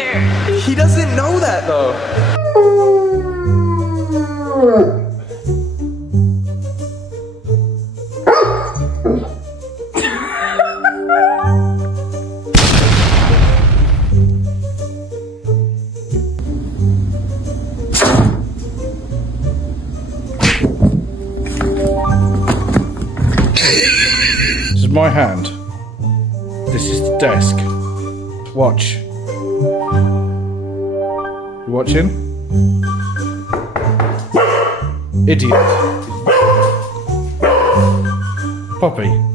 there. He doesn't know that though. This is my hand. This is the desk. Watch. You watching? Idiot. Poppy.